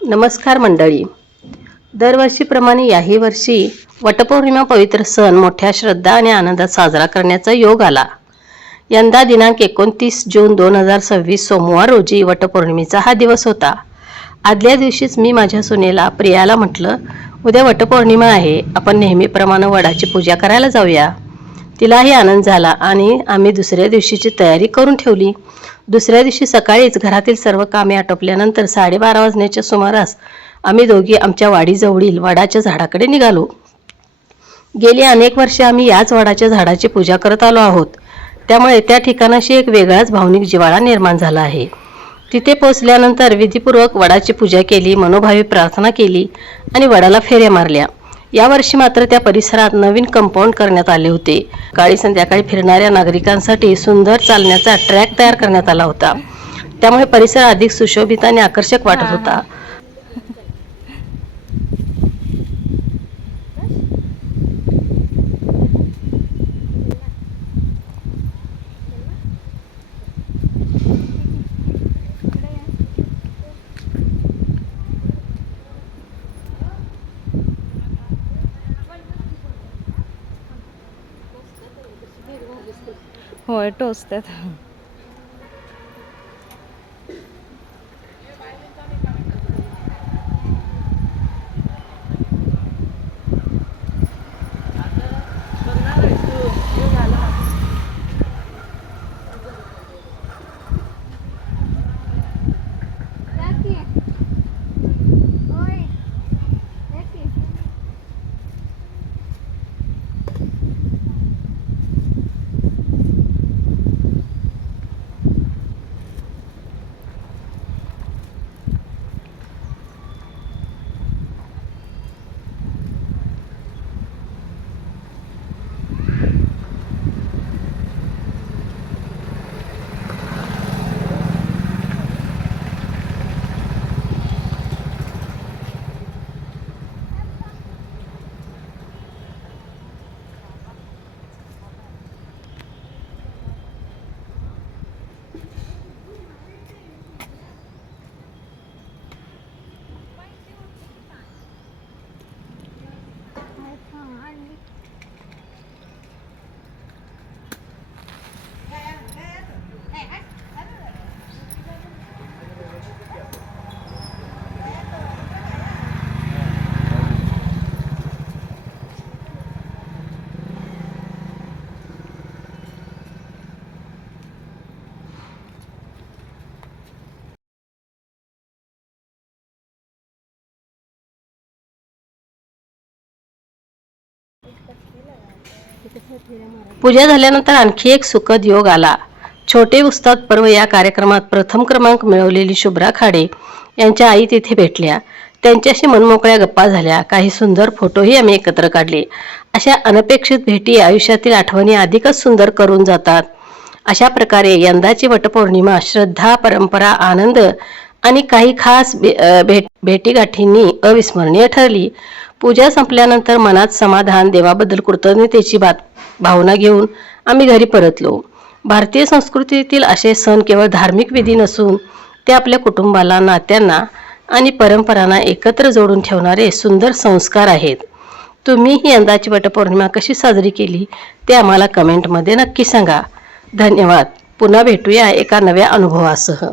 नमस्कार मंडळी. दरवर्षीप्रमाणे याही वर्षी वटपौर्णिमा पवित्र सण मोठ्या श्रद्धा आणि आनंदात साजरा करण्याचा योग आला. यंदा दिनांक 29 जून 2026 सोमवार रोजी वटपौर्णिमेचा हा दिवस होता. आदल्या दिवशीच मी माझ्या सुनेला प्रियाला म्हटलं, उद्या वटपौर्णिमा आहे, आपण नेहमीप्रमाणे वडाची पूजा करायला जाऊया. तिलाही आनंद झाला आणि आम्ही दुसऱ्या दिवशीची तयारी करून ठेवली. दुसऱ्या दिवशी सकाळीच घरातील सर्व कामे आटोपल्यानंतर 12:30 वाजण्याच्या सुमारास आम्ही दोघी आमच्या वाडीजवळील वडाच्या झाडाकडे निघालो. गेली अनेक वर्षे आम्ही याच वडाच्या झाडाची पूजा करत आलो आहोत, त्यामुळे त्या ठिकाणाशी एक वेगळाच भावनिक जिव्हाळा निर्माण झाला आहे. तिथे पोहोचल्यानंतर विधीपूर्वक वडाची पूजा केली, मनोभावी प्रार्थना केली आणि वडाला फेऱ्या मारल्या. यावर्षी मात्र त्या परिसरात नवीन कंपाऊंड करण्यात आले होते. सकाळी संध्याकाळी फिरणाऱ्या नागरिकांसाठी सुंदर चालण्याचा ट्रॅक तयार करण्यात आला होता, त्यामुळे परिसर अधिक सुशोभित आणि आकर्षक वाटत होता. होय टोचतात. पूजा झाल्यानंतर आणखी एक सुखद योग आला. छोटे उस्ताद पर्व या कार्यक्रमात प्रथम क्रमांक मिळवलेली शुभ्रा खाडे यांच्या आई तिथे भेटल्या. त्यांच्याशी मनमोकळ्या गप्पा झाल्या. काही सुंदर फोटोही आम्ही एकत्र काढले. अशा अनपेक्षित भेटी आयुष्यातील आठवणी अधिकच सुंदर करून जातात. अशा प्रकारे यंदाची वटपौर्णिमा श्रद्धा, परंपरा, आनंद आणि काही खास भेटीगाठींनी अविस्मरणीय ठरली. पूजा संपल्यानंतर मनात समाधान, देवाबद्दल कृतज्ञतेची भावना घेऊन आम्ही घरी परतलो. भारतीय संस्कृतीतील असे सण केवळ धार्मिक विधी नसून ते आपल्या कुटुंबाला, नात्यांना आणि परंपरांना एकत्र जोडून ठेवणारे सुंदर संस्कार आहेत. तुम्ही ही यंदाची वटपौर्णिमा कशी साजरी केली ते आम्हाला कमेंटमध्ये नक्की सांगा. धन्यवाद. पुन्हा भेटूया एका नव्या अनुभवासह.